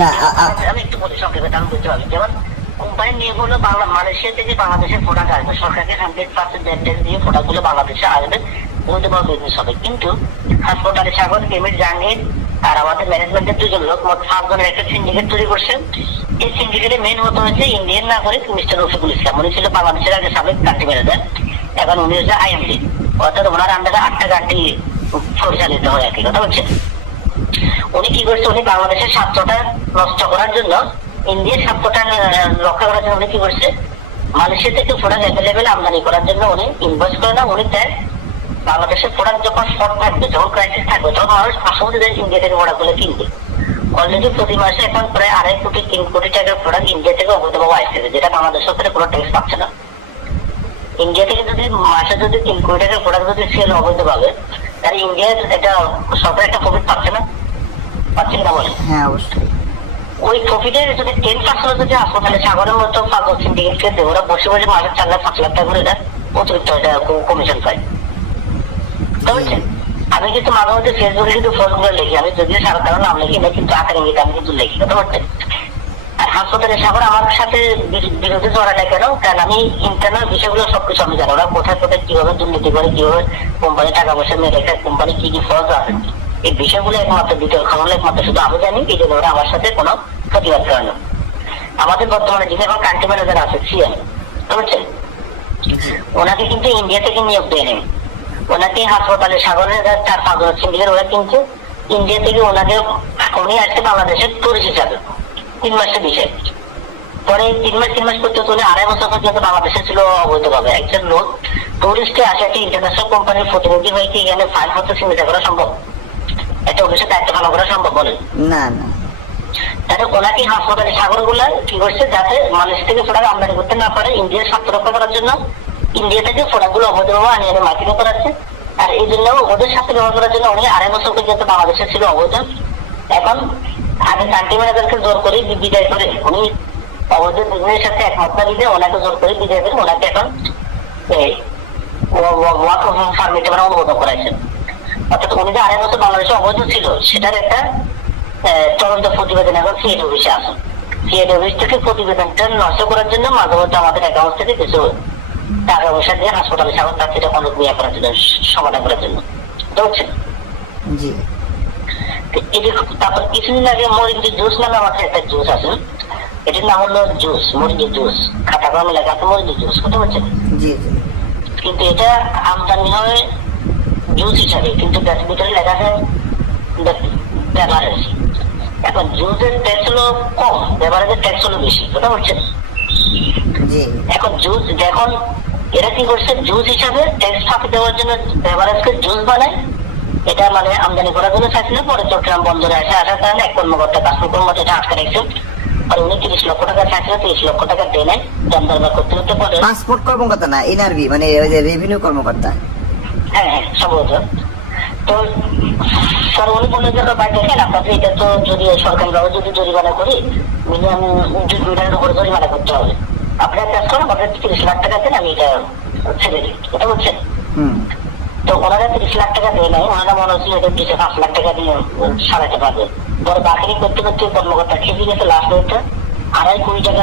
না আমি একটু বলি সংক্ষেপে, আমি বুঝতে পারবি। যেমন কোম্পানি নিয়ে বললো মালয়েশিয়া থেকে বাংলাদেশের প্রোডাক্ট আসবে, সরকারকে 100% ট্যাক্স দিয়ে প্রোডাক্ট গুলো বাংলাদেশে আসবে, বৈধভাবে বিজনেস হবে। কিন্তু হাসপাতাল সাগর, কেমির জাহাঙ্গীর আর আমাদের ম্যানেজমেন্টের দুজন লোক, মোট 5 জনের একটা সিন্ডিকেট তৈরি করছে। এই সিন্ডিকেটের মেন হতে হচ্ছে ইন্ডিয়ান নাগরিক মিস্টার রফিকুল ইসলাম। উনি ছিল বাংলাদেশের আগে সাবেক কান্ট্রি ম্যানেজার, এখন উনি হচ্ছে আইএমডি, অর্থাৎ ওনার আন্ডারে 8টা কান্ট্রি পরিচালিত হয় আর কি। কথা হচ্ছে উনি কি করছে, উনি বাংলাদেশের স্বার্থটা নষ্ট করার জন্য, ইন্ডিয়ার স্বার্থটা রক্ষা করার জন্য উনি কি করছে, মালয়েশিয়া থেকে প্রোডাক্ট অ্যাভেলেবেল আমদানি করার জন্য উনি ইনভেস্ট করে না। উনি তার বাংলাদেশের প্রোডাক্ট যখন শর্ট থাকবে, যখন ক্রাইসিস থাকবে, তখন মানুষ আশঙ্কা দেয় ইন্ডিয়া থেকে প্রোডাক্ট গুলো কিনবে। অলরেডি প্রতি মাসে এখন প্রায় 2.5 কোটি 3 কোটি টাকার প্রোডাক্ট ইন্ডিয়া থেকে অবৈধভাবে আসতেছে, যেটা বাংলাদেশ সরকারের কোনো ট্যাক্স পাচ্ছে না। ইন্ডিয়া থেকে যদি মাসে যদি 3 কোটি টাকার প্রোডাক্ট যদি সেল অবৈধভাবে, তাহলে ইন্ডিয়ার এটা সরকার একটা প্রফিট পাচ্ছে না, পাচ্ছেন না বলে? হ্যাঁ অবশ্যই। ওই প্রফিটের যদি 10% যদি হাসপাতালে সাগরের মতো 5 সিন্ডিকেটকে দেয়, ওরা বসে বসে মাসে 4 লাখ 5 লাখ টাকা করে এটা অতিরিক্ত এটা কমিশন পায়। বুঝছেন? আমি কিন্তু মাঝে মধ্যে ফেসবুকে কিন্তু ফোন করে লিখি, আমি যদিও সাধারণ নাম লিখি না, কিন্তু আকার ইঙ্গিতে আমি কিন্তু লিখি। কথা বলছেন? আর হাসপাতালে সাগর আমার সাথে বিরোধী জড়া নেই কেন? কারণ আমি ইন্টারনাল বিষয়গুলো সবকিছু আমি জানি। ওরা কোথায় কোথায় কিভাবে দুর্নীতি করে, কিভাবে কোম্পানি টাকা পয়সা মেরে রেখে, কোম্পানি কি কি ফরজ আছে, এই বিষয়গুলো একমাত্র ডিটেল খবর একমাত্র শুধু আমি জানি। এই জন্য ওরা আমার সাথে কোনো প্রতিবাদ করে না। আমাদের বর্তমানে যিনি এখন কান্ট্রি ম্যানেজার আছে সিএম, বুঝছেন, ওনাকে কিন্তু ইন্ডিয়া থেকে নিয়োগ দেয় নেই। ওনাকে হাসপাতালে সাগরের 4-5 জন সিন্ডিকেট, ওরা কিন্তু ইন্ডিয়া থেকে ওনাকে, উনি আসছে বাংলাদেশের টুরিস্ট হিসাবে 3 মাসের বিষয়। পরে 3 মাস করতে উনি 2.5 বছর পর্যন্ত বাংলাদেশে ছিল অবৈধভাবে। একজন লোক টুরিস্টে আসে একটা ইন্টারন্যাশনাল কোম্পানির প্রতিনিধি হয়ে কি এখানে ফাইল পত্র সিগনেচার করা সম্ভব? একটা অফিসের দায়িত্ব পালন করা সম্ভব বলেন? না না। তাহলে ওনাকে হাসপাতালে সাগর গুলা কি করছে, যাতে মালয়েশিয়া থেকে প্রোডাক্ট আমদানি করতে না পারে, ইন্ডিয়ার স্বার্থ রক্ষা করার জন্য ইন্ডিয়া থেকে প্রোডাক্ট গুলো অবৈধভাবে আনিয়ে মার্কেটিং করাচ্ছে। আর এই জন্য ওদের স্বার্থ রক্ষা করার জন্য উনি 2.5 বছর পর্যন্ত বাংলাদেশে ছিল অবৈধ। এখন আগে কান্ট্রি ম্যানেজারকে জোর করে বিদায় করে, উনি অবৈধ বিজনেসের সাথে একমত না দিলে ওনাকে জোর করে বিদায় করে ওনাকে এখন ওয়ার্ক ফ্রম পারমিট অনুমোদন করাইছেন। অর্থাৎ উনি যে 2.5 বছর বাংলাদেশে অবৈধ ছিল সেটার একটা তদন্ত প্রতিবেদন এখন সিএড অফিসে আসে। সিএড অফিস থেকে প্রতিবেদনটা নষ্ট করার জন্য মাঝে মধ্যে আমাদের অ্যাকাউন্ট থেকে কিছু টাকা পয়সা দিয়ে হাসপাতালে সাগর তার সেটা কোনো ক্রিয়া করার জন্য, সমাধান করার জন্য। বুঝছেন? জি। তারপর কিছুদিন আগে মরিচের জুস নামে আমাদের একটা জুস আছে, এটির নাম হলো জুস, মরিচের জুস, খাতা কলমে লেখা আছে মরিচের জুস। কথা বলছেন? জি। কিন্তু এটা আমদানি হয় জুস হিসাবে, কিন্তু গ্যাস ভিতরে লেখা আছে বেভারেজ। এখন জুসের ট্যাক্স হলো কম, বেভারেজের ট্যাক্স হলো বেশি। কথা বলছেন? এখন জুস, এখন এরা কি করছে, জুস হিসাবে ট্যাক্স ফাঁকি দেওয়ার জন্য বেভারেজকে জুস বানায়। এটা মানে আমদানি করার জন্য চাইছিল, পরে চট্টগ্রাম বন্দরে আসার কারণে এক কর্মকর্তা, কাশ্মীর কর্মকর্তা এটা আটকে রাখছে। আর উনি 30 লক্ষ টাকা চাইছিল, 30 লক্ষ টাকা দেয় নাই, দাম দরবার করতে করতে পরে পাসপোর্ট কর্মকর্তা না, এনআরবি মানে ওই যে রেভিনিউ কর্মকর্তা। হ্যাঁ হ্যাঁ সম্ভবত। তো স্যার উনি বললেন যে ভাই দেখেন, আপনাদের এটা তো যদি সরকারিভাবে যদি জরিমানা করি, মিনিমাম 2 মিলিয়নের উপরে জরিমানা করতে হবে। আপনার কাজ করেন, আপনার 30 লাখ টাকা দেন, আমি এটা ছেড়ে দিই। এটা বলছেন? তো ওনারা 30 লাখ টাকা দেয় নাই, ওনারা মনে হচ্ছিল এটা 5 লাখ টাকা দিয়ে সারাতে পারবে। পরে বাকিনি করতে করতে কর্মকর্তা খেপে গেছে, লাস্ট হইতে 2.5 কোটি টাকা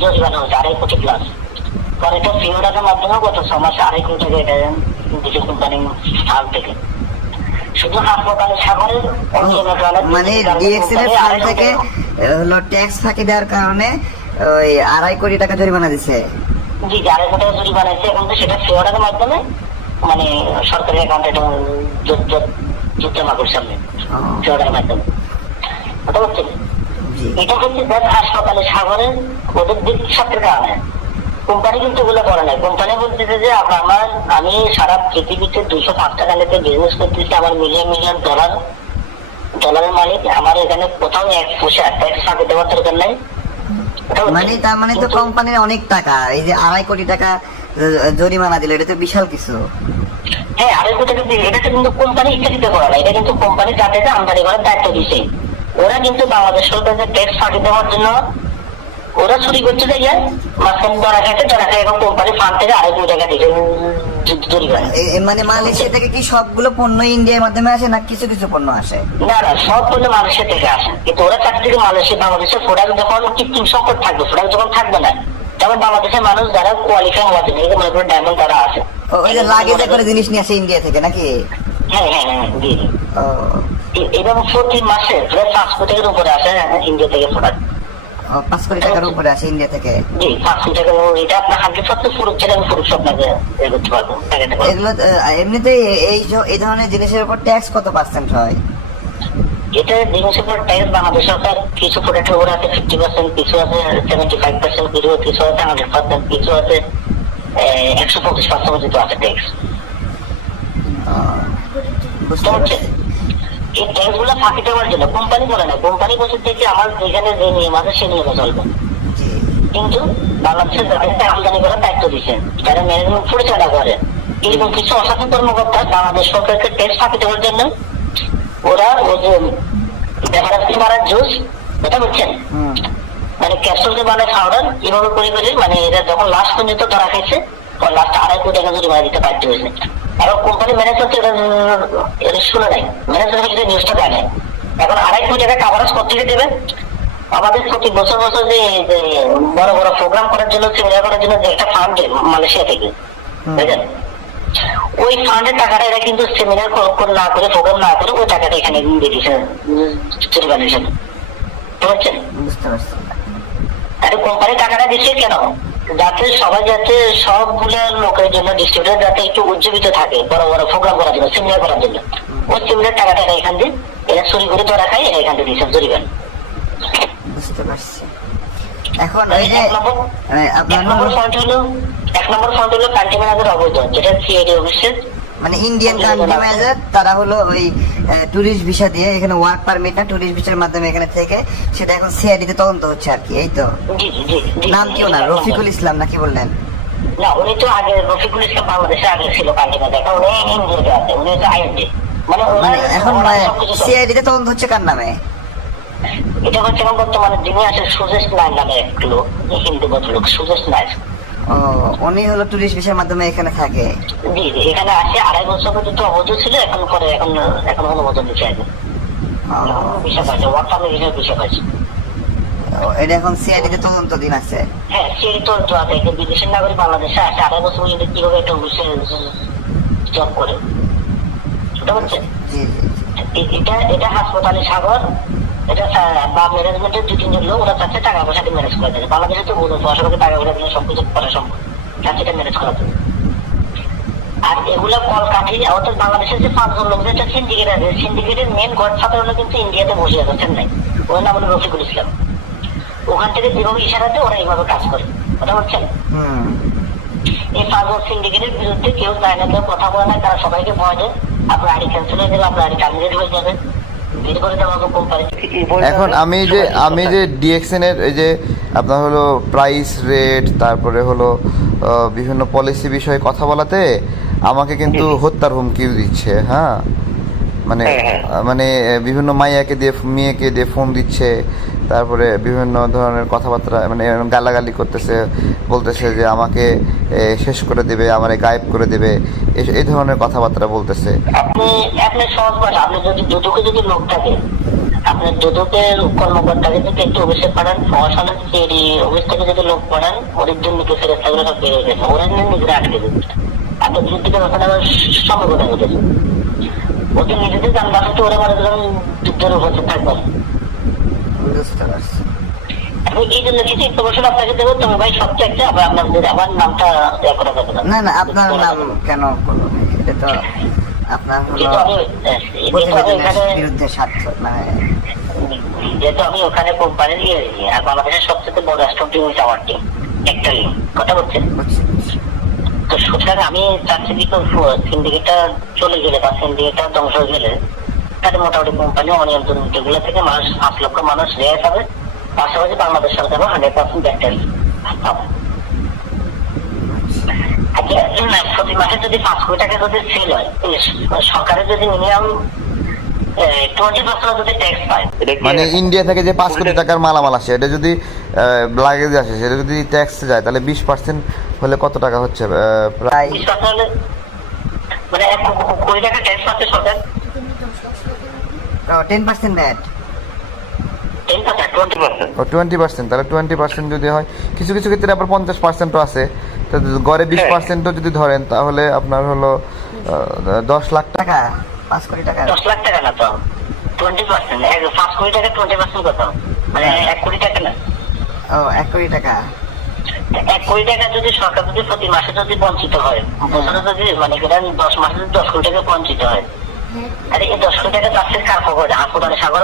জরিমানা হয়েছে, 2.5 কোটি প্লাস। পরে এটা ফিওরার মাধ্যমে গত 6 মাসে 2.5 কোটি টাকা এটা দিচ্ছে কোম্পানি ফান্ড থেকে। শুধু হাসপাতালে সাগরের মানে ডিএক্সএল এর ফান্ড থেকে হলো ট্যাক্স ফাঁকি দেওয়ার কারণে ওই 2.5 কোটি টাকা জরিমানা দিছে। জি, 2.5 কোটি টাকা জরিমানা দিচ্ছে, এবং সেটা ফিওরার মাধ্যমে মানে সরকারি অ্যাকাউন্টে জমা করছে আপনি ফিওরার মাধ্যমে। কথা বলছেন? এটা হচ্ছে হাসপাতালে সাগরের ওদের স্বার্থের কারণে। কোম্পানি কিন্তু ওগুলো করে নাই। কোম্পানি বলতেছে যে আমি সারা পৃথিবীতে 205 টাকা লেখে বিজনেস করতেছি, আমার মিলিয়ন ডলারের মালিক, আমার এখানে কোথাও 1 পয়সা ট্যাক্স ফাঁকি দেওয়ার দরকার নাই। মানে তার মানে তো কোম্পানির অনেক টাকা, এই যে 2.5 কোটি টাকা জরিমানা দিল, এটা তো বিশাল কিছু। হ্যাঁ, 2.5 কোটি টাকা দিল, এটা কিন্তু কোম্পানি ইচ্ছাকৃত করা না, এটা কিন্তু কোম্পানি যাতে আমদানি করার দায়িত্ব দিচ্ছে। ওরা কিন্তু বাংলাদেশ সরকারকে ট্যাক্স ফাঁকি দেওয়ার জন্য ওরা চুরি করতে যাইয়া মাঝখানে ধরা খাই এবং কোম্পানি ফান্ড থেকে 2.5 কোটি টাকা দিয়েছে জরিমানা। মানে মালয়েশিয়া থেকে কি সবগুলো পণ্য ইন্ডিয়ার মাধ্যমে আসে না কিছু কিছু পণ্য আসে? না না, সব পণ্য মালয়েশিয়া থেকে আসে, কিন্তু ওরা চাকরি থেকে মালয়েশিয়া বাংলাদেশের প্রোডাক্ট যখন কৃত্রিম সংকট থাকবে, প্রোডাক্ট যখন থাকবে না, তখন বাংলাদেশের মানুষ যারা কোয়ালিফাই হওয়ার জন্য মনে করেন ডায়মন্ড তারা আছে, ওই যে লাগেজে করে জিনিস নিয়ে আসে ইন্ডিয়া থেকে নাকি? হ্যাঁ হ্যাঁ হ্যাঁ জি। এবং প্রতি মাসে প্রায় 5 কোটি টাকার উপরে আসে ইন্ডিয়া থেকে প্রোডাক্ট। 5 কোটি টাকার উপরে আসে ইন্ডিয়া থেকে? জি 5 কোটি টাকা। এটা আপনার 100% পুরো ছেলে আমি পুরো আপনাকে করতে পারবো। এগুলো এমনিতে এই ধরনের জিনিসের উপর ট্যাক্স কত % হয়? এটা জিনিসের উপর ট্যাক্স বাংলাদেশ সরকার কিছু প্রোডাক্টের উপর আছে 50%, কিছু আছে 75%, কিছু আছে 100%, কিছু আছে 125% পর্যন্ত আছে ট্যাক্স। বুঝতে পারছি। এই ট্যাক্স গুলো ফাঁকি দেওয়ার জন্য কোম্পানি বলে না, কোম্পানি বলছে থেকে আমার যেখানে যে নিয়ম আছে সে নিয়মে চলবে, কিন্তু বাংলাদেশের যাদেরকে আমদানি করার দায়িত্ব দিচ্ছে, যারা ম্যানেজমেন্ট পরিচালনা করে, এরকম কিছু অসাধু কর্মকর্তা বাংলাদেশ সরকারকে ট্যাক্স ফাঁকি দেওয়ার জন্য ওরা ওই যে বেহারাস্তি মারার জুস, এটা বুঝছেন, মানে ক্যাপসুল যে মানে পাউডার এভাবে করে করে মানে এরা যখন লাস্ট পর্যন্ত ধরা খাইছে, তখন লাস্ট 2.5 কোটি টাকা জরিমানা দিতে বাধ্য হয়েছে। আর কোম্পানি ম্যানেজার এটা শুনে নাই, ম্যানেজার কিন্তু নিউজটা দেয় নাই। এখন 2.5 কোটি টাকা কাভারেজ কোথেকে দেবে? আমাদের প্রতি বছর বছর যে বড় বড় প্রোগ্রাম করার জন্য, সেমিনার করার জন্য যে একটা ফান্ড মালয়েশিয়া থেকে, বুঝলেন, ওই ফান্ডের টাকাটা এরা কিন্তু সেমিনার না করে, প্রোগ্রাম না করে ওই টাকাটা এখানে দিয়ে দিচ্ছে জরিমানা হিসেবে, বুঝছেন? বুঝতে পারছি। আরে কোম্পানি টাকাটা দিচ্ছে কেন? যাতে সবাই, যাতে সবগুলো লোকের জন্য, ডিস্ট্রিবিউটার যাতে একটু উজ্জীবিত থাকে বড় বড় প্রোগ্রাম করার জন্য, সেমিনার করার জন্য। ওই সেমিনার টাকাটা এরা এখান দিয়ে, এরা চুরি করে ধরা খায়, এরা এখান থেকে দিচ্ছে জরিমানা। বুঝতে পারছি। এখন ওই যে আপনার 1 নম্বর পয়েন্ট হলো কান্ট্রি ম্যানেজার অবৈধ, যেটা সিআইডি অফিসের, মানে ইন্ডিয়ান কান্ট্রি ম্যানেজার তারা হলো ওই ট্যুরিস্ট ভিসা দিয়ে, এখানে ওয়ার্ক পারমিট না, ট্যুরিস্ট ভিসার মাধ্যমে এখানে থেকে, সেটা এখন সিআইডি তে তদন্ত হচ্ছে আর কি, এই তো? জি জি জি। নাম কি ওনার? রফিকুল ইসলাম নাকি বললেন? না, উনি তো আগে রফিকুল ইসলাম বাংলাদেশে আগে ছিল কান্ট্রি ম্যানেজার, উনি ইন্ডিয়াতে আছে, উনি তো আইএনডি। মানে এখন সিআইডি তে তদন্ত হচ্ছে কার নামে? এটা হচ্ছে এখন বর্তমানে যিনি আছে সুজেশ নায়ক নামে এক লোক, হিন্দু ভদ্রলোক সুজেশ নায়ক। উনি হলো ট্যুরিস্ট ভিসার মাধ্যমে এখানে থাকে? জি জি, এখানে আসে 2.5 বছর পর্যন্ত অবৈধ ছিল, এখন পরে এখন অনুমোদন দিচ্ছে আর কি। ভিসা পাইছে, ওয়ার্ক পারমিট হিসেবে ভিসা পাইছে। এটা এখন সিআইডি তে তদন্ত দিন আছে? হ্যাঁ, সেই তো বিদেশের নাগরিক বাংলাদেশে আসে 2.5 বছর পর্যন্ত কিভাবে একটা অফিসে জব করে, বুঝতে পারছেন? জি জি। এটা হাসপাতালে সাগর, এটা বা ম্যানেজমেন্টের 2-3 লোক, ওরা চাচ্ছে টাকা পয়সা দিয়ে ম্যানেজ করে দেবে। বাংলাদেশে তো বলুন পয়সা টাকা পয়সা দিয়ে সবকিছু করা সম্ভব, চাচ্ছে এটা ম্যানেজ করা যাবে। আর এগুলা কলকাঠি, অর্থাৎ বাংলাদেশের যে 5 জন লোক যে একটা সিন্ডিকেট আছে, সিন্ডিকেটের মেন গডফাদার হলো কিন্তু ইন্ডিয়াতে বসে আছে, চেন্নাই, ওর নাম হলো রফিকুল ইসলাম। ওখান থেকে যেভাবে ইশারাতে ওরা এইভাবে কাজ করে, কথা বলছেন? এই 5 জন সিন্ডিকেটের বিরুদ্ধে কেউ যায় না, কেউ কথা বলে না, তারা সবাইকে ভয় দেয়, আপনার আইডি ক্যান্সেল হয়ে যাবে, আপনার আইডি টার্মিনেট হয়ে যাবে। এখন আমি যে ডিএক্সএন এর এই যে আপনার হলো প্রাইস রেট, তারপরে হলো বিভিন্ন পলিসি বিষয়ে কথা বলাতে আমাকে কিন্তু হত্যার হুমকিও দিচ্ছে। হ্যাঁ, মানে বিভিন্ন মেয়েকে দিয়ে ফোন দিচ্ছে, তারপরে বিভিন্ন ধরনের কথাবার্তা, মানে গালাগালি করতেছে, বলতেছে যে আমাকে শেষ করে দেবে, আমারে গায়েব করে দেবে, এই ধরনের কথাবার্তা বলতেছে। আপনি সহজ ভাষা, আপনি যদি দুদকে যদি লোক থাকে, আপনার দুদকের কর্মকর্তাকে যদি একটু অফিসে পাঠান, প্রশাসনের অফিস থেকে যদি লোক পাঠান, ওদের জন্য কিছু ফেরত সব বেড়ে গেছে, ওরা নিজেরা আটকে দিচ্ছে। আপনার বিরুদ্ধে ব্যবস্থা নেওয়ার সম্ভাবনা ঘটেছে, ওদের নিজেদের যান বাসাতে ওরা মানে যুদ্ধের উপস্থিত থাকবেন। এই জন্য কিছু ইনফরমেশন আপনাকে দেবো, তুমি ভাই সব চাইছে আমার নামটা করা যাবে না। না না, আপনার নাম কেন বলবো? এটা তো আপনার বিরুদ্ধে স্বার্থ, মানে যেহেতু আমি ওখানে কোম্পানির আর বাংলাদেশের সবচেয়ে বড় রাষ্ট্র টিম হচ্ছে আমার টিম, একটা কথা বলছেন। তো সুতরাং আমি চাচ্ছি কি সিন্ডিকেটটা চলে গেলে বা সিন্ডিকেটটা ধ্বংস হয়ে গেলে, তাহলে মোটামুটি কোম্পানি অনিয়ন্ত্রণ যেগুলো থেকে 5 লক্ষ মানুষ রেহাই পাবে, পাশাপাশি বাংলাদেশ সরকার 100% ব্যাটারি পাবে। প্রতি মাসে যদি 5 কোটি টাকা যদি সেল হয়, সরকারের যদি মিনিমাম 20% যদি ট্যাক্স পায়, এটা কি মানে ইন্ডিয়া থেকে যে 5 কোটি টাকার মালামাল আসে, এটা যদি লাগেজ আসে, সেটা যদি ট্যাক্স যায়, তাহলে 20% হলে কত টাকা হচ্ছে? প্রায় 20% হলে মানে 1 কোটি টাকা ট্যাক্স পাচ্ছে সরকার। 10% ভ্যাট। 10%, 20%। 20%, তাহলে 20% যদি হয়, কিছু কিছু ক্ষেত্রে আবার 50%ও আছে, তো গড়ে 20%ও যদি ধরেন, তাহলে আপনার হলো 10 লাখ টাকা। টাকা 5 কোটি টাকা। 10 লাখ টাকা না তো, 20%। 5 কোটি টাকা 20% কত? মানে 1 কোটি টাকা না। ও 1 কোটি টাকা। 1 কোটি টাকা যদি সরকার যদি প্রতি মাসে যদি বঞ্চিত হয়, বছরে যদি মানে 10 মাসে যদি 10 কোটি টাকা বঞ্চিত হয়, আরে এই 10 কোটি টাকা চাচ্ছে কার পকেটে? হাসপাতালে সাগর